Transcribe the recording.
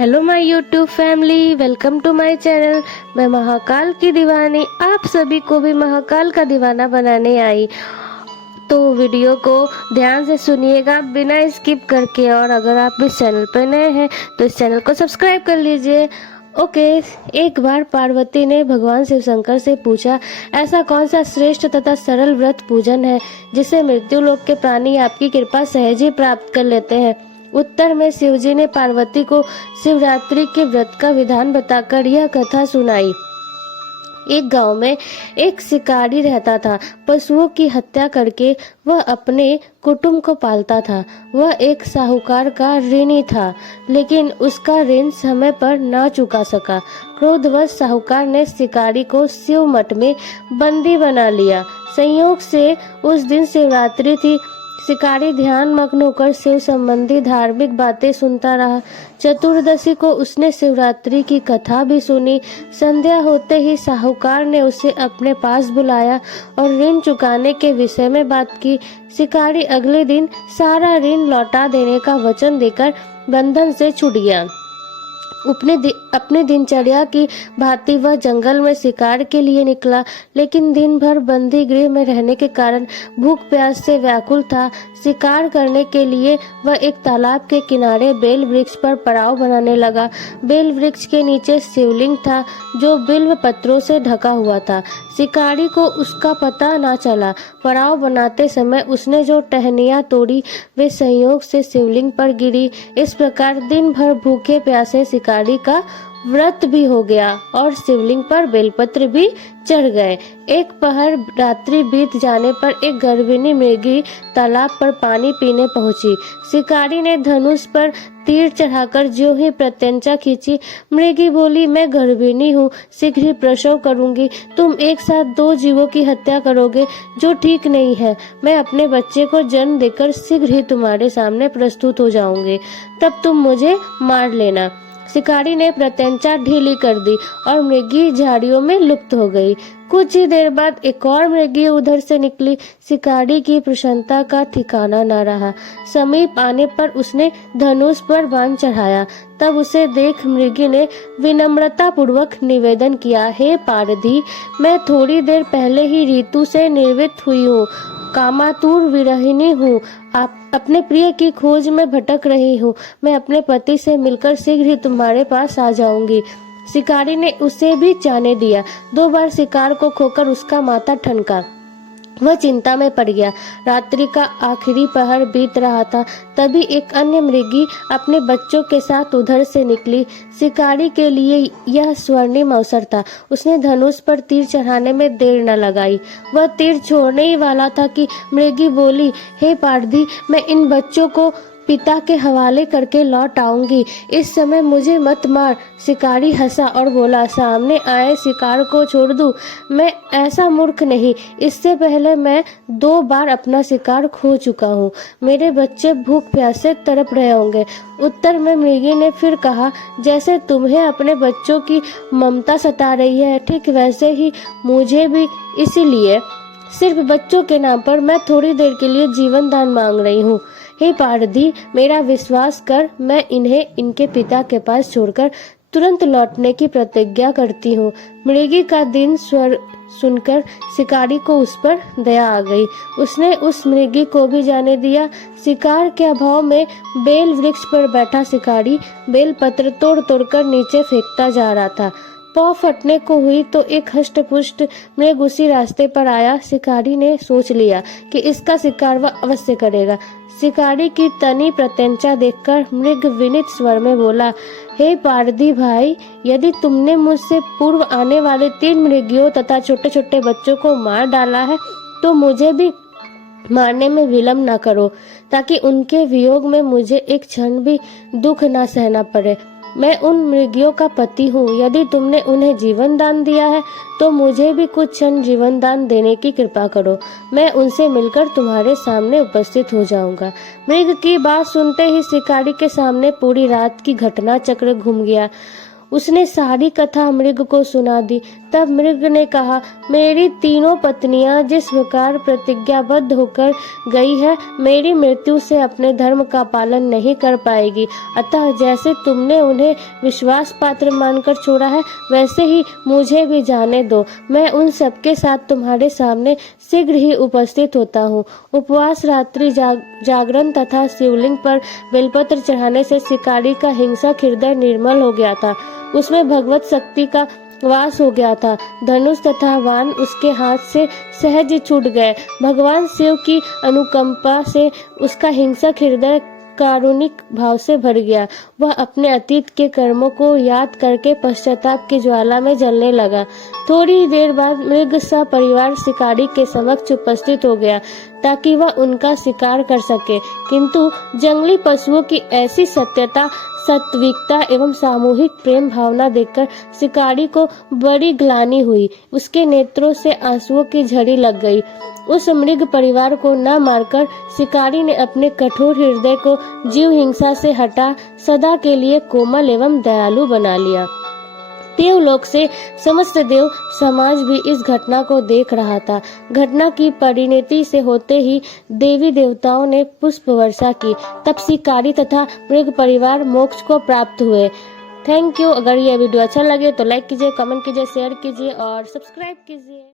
Hello my YouTube family, welcome to my channel. मैं महाकाल की दीवानी आप सभी को भी महाकाल का दीवाना बनाने आई। तो वीडियो को ध्यान से सुनिएगा बिना स्किप करके, और अगर आप इस चैनल पर नए हैं तो इस चैनल को सब्सक्राइब कर लीजिए। ओके। एक बार पार्वती ने भगवान शिव शंकर से पूछा, ऐसा कौन सा श्रेष्ठ तथा सरल व्रत पूजन है जिसे मृत्यु लोक के प्राणी आपकी कृपा सहज ही प्राप्त कर लेते हैं। उत्तर में शिवजी ने पार्वती को शिवरात्रि के व्रत का विधान बताकर यह कथा सुनाई। एक गांव में एक शिकारी रहता था। पशुओं की हत्या करके वह अपने कुटुंब को पालता था। वह एक साहूकार का ऋणी था, लेकिन उसका ऋण समय पर न चुका सका। क्रोधवश साहूकार ने शिकारी को शिव मठ में बंदी बना लिया। संयोग से उस दिन शिवरात्रि थी। शिकारी ध्यान मग्न होकर शिव संबंधी धार्मिक बातें सुनता रहा। चतुर्दशी को उसने शिवरात्रि की कथा भी सुनी। संध्या होते ही साहूकार ने उसे अपने पास बुलाया और ऋण चुकाने के विषय में बात की। शिकारी अगले दिन सारा ऋण लौटा देने का वचन देकर बंधन से छूट गया। अपने दिनचर्या की भांति वह जंगल में शिकार के लिए निकला, लेकिन दिन भर बंदी गृह में रहने के कारण भूख प्यास से व्याकुल था। शिकार करने के लिए वह एक तालाब के किनारे बेल वृक्ष पर पड़ाव बनाने लगा। बेल वृक्ष के नीचे शिवलिंग था जो बिल्व पत्रों से ढका हुआ था। शिकारी को उसका पता न चला। पड़ाव बनाते समय उसने जो टहनियाँ तोड़ी वे संयोग से शिवलिंग पर गिरी। इस प्रकार दिन भर भूखे प्यासे शिकारी का व्रत भी हो गया और शिवलिंग पर बेलपत्र भी चढ़ गए। एक पहर रात्रि बीत जाने पर एक गर्भिणी मृगी तालाब पर पानी पीने पहुंची। शिकारी ने धनुष पर तीर चढ़ाकर ज्यों ही प्रत्यंचा खींची। मृगी बोली, मैं गर्भिणी हूँ, शीघ्र ही प्रसव करूंगी। तुम एक साथ दो जीवों की हत्या करोगे, जो ठीक नहीं है। मैं अपने बच्चे को जन्म देकर शीघ्र ही तुम्हारे सामने प्रस्तुत हो जाऊंगी, तब तुम मुझे मार लेना। शिकारी ने प्रत्यंचा ढीली कर दी और मृगी झाड़ियों में लुप्त हो गई। कुछ ही देर बाद एक और मृगी उधर से निकली। शिकारी की प्रसन्नता का ठिकाना न रहा। समीप आने पर उसने धनुष पर बाण चढ़ाया। तब उसे देख मृगी ने विनम्रता पूर्वक निवेदन किया, हे पारधी, मैं थोड़ी देर पहले ही ऋतु से निर्वृत्त हुई हूँ, कामातुर विरहिणी हूँ, आप अपने प्रिय की खोज में भटक रही हूँ। मैं अपने पति से मिलकर शीघ्र ही तुम्हारे पास आ जाऊंगी। शिकारी ने उसे भी जाने दिया। 2 बार शिकार को खोकर उसका माथा ठनका। वह चिंता में पड़ गया। रात्रि का आखिरी पहर बीत रहा था। तभी एक अन्य मृगी अपने बच्चों के साथ उधर से निकली। शिकारी के लिए यह स्वर्णिम अवसर था। उसने धनुष पर तीर चढ़ाने में देर न लगाई। वह तीर छोड़ने ही वाला था कि मृगी बोली, हे पारधी, मैं इन बच्चों को पिता के हवाले करके लौट आऊंगी, इस समय मुझे मत मार। शिकारी हंसा और बोला, सामने आए शिकार को छोड़ दूं? मैं ऐसा मूर्ख नहीं। इससे पहले मैं 2 बार अपना शिकार खो चुका हूँ। मेरे बच्चे भूख प्यास से तड़प रहे होंगे। उत्तर में मृगी ने फिर कहा, जैसे तुम्हें अपने बच्चों की ममता सता रही है, ठीक वैसे ही मुझे भी। इसीलिए सिर्फ बच्चों के नाम पर मैं थोड़ी देर के लिए जीवन दान मांग रही हूँ। हे पारधी, मेरा विश्वास कर, मैं इन्हें इनके पिता के पास छोड़कर तुरंत लौटने की प्रतिज्ञा करती हूँ। मृगी का दिन स्वर सुनकर शिकारी को उस पर दया आ गई। उसने उस मृगी को भी जाने दिया। शिकार के अभाव में बेल वृक्ष पर बैठा शिकारी बेल पत्र तोड़ तोड़कर नीचे फेंकता जा रहा था। पौ फटने को हुई तो एक हष्टपुष्ट मृग उसी रास्ते पर आया। शिकारी ने सोच लिया कि इसका शिकार वह अवश्य करेगा। शिकारी की तनी प्रत्यंचा देखकर मृग विनीत स्वर में बोला, हे पारधी भाई, यदि तुमने मुझसे पूर्व आने वाले 3 मृगियों तथा छोटे छोटे बच्चों को मार डाला है तो मुझे भी मारने में विलम्ब न करो, ताकि उनके वियोग में मुझे एक क्षण भी दुख न सहना पड़े। मैं उन मृगियों का पति हूँ। यदि तुमने उन्हें जीवन दान दिया है तो मुझे भी कुछ क्षण जीवन दान देने की कृपा करो। मैं उनसे मिलकर तुम्हारे सामने उपस्थित हो जाऊंगा। मृग की बात सुनते ही शिकारी के सामने पूरी रात की घटना चक्र घूम गया। उसने सारी कथा मृग को सुना दी। तब मृग ने कहा, मेरी तीनों पत्नियां जिस प्रकार प्रतिज्ञाबद्ध होकर गई है, मेरी मृत्यु से अपने धर्म का पालन नहीं कर पाएगी। अतः जैसे तुमने उन्हें विश्वास पात्र मानकर छोड़ा है, वैसे ही मुझे भी जाने दो। मैं उन सबके साथ तुम्हारे सामने शीघ्र ही उपस्थित होता हूँ। उपवास, रात्रि जागरण तथा शिवलिंग पर बेलपत्र चढ़ाने से शिकारी का हिंसक हृदय निर्मल हो गया था। उसमें भगवत शक्ति का वास हो गया था। धनुष तथा बाण उसके हाथ से सहज छूट गए। भगवान शिव की अनुकंपा से उसका हिंसक हृदय कारुणिक भाव से भर गया। वह अपने अतीत के कर्मों को याद करके पश्चाताप की ज्वाला में जलने लगा। थोड़ी देर बाद मृग सपरिवार शिकारी के समक्ष उपस्थित हो गया ताकि वह उनका शिकार कर सके, किंतु जंगली पशुओं की ऐसी सत्यता, सात्विकता एवं सामूहिक प्रेम भावना देखकर शिकारी को बड़ी ग्लानि हुई। उसके नेत्रों से आंसुओं की झड़ी लग गई। उस मृग परिवार को न मारकर शिकारी ने अपने कठोर हृदय को जीव हिंसा से हटा सदा के लिए कोमल एवं दयालु बना लिया। देवलोक से समस्त देव समाज भी इस घटना को देख रहा था। घटना की परिणति से होते ही देवी देवताओं ने पुष्प वर्षा की। तब शिकारी तथा मृग परिवार मोक्ष को प्राप्त हुए। Thank you. अगर ये वीडियो अच्छा लगे तो लाइक कीजिए, कमेंट कीजिए, शेयर कीजिए और सब्सक्राइब कीजिए।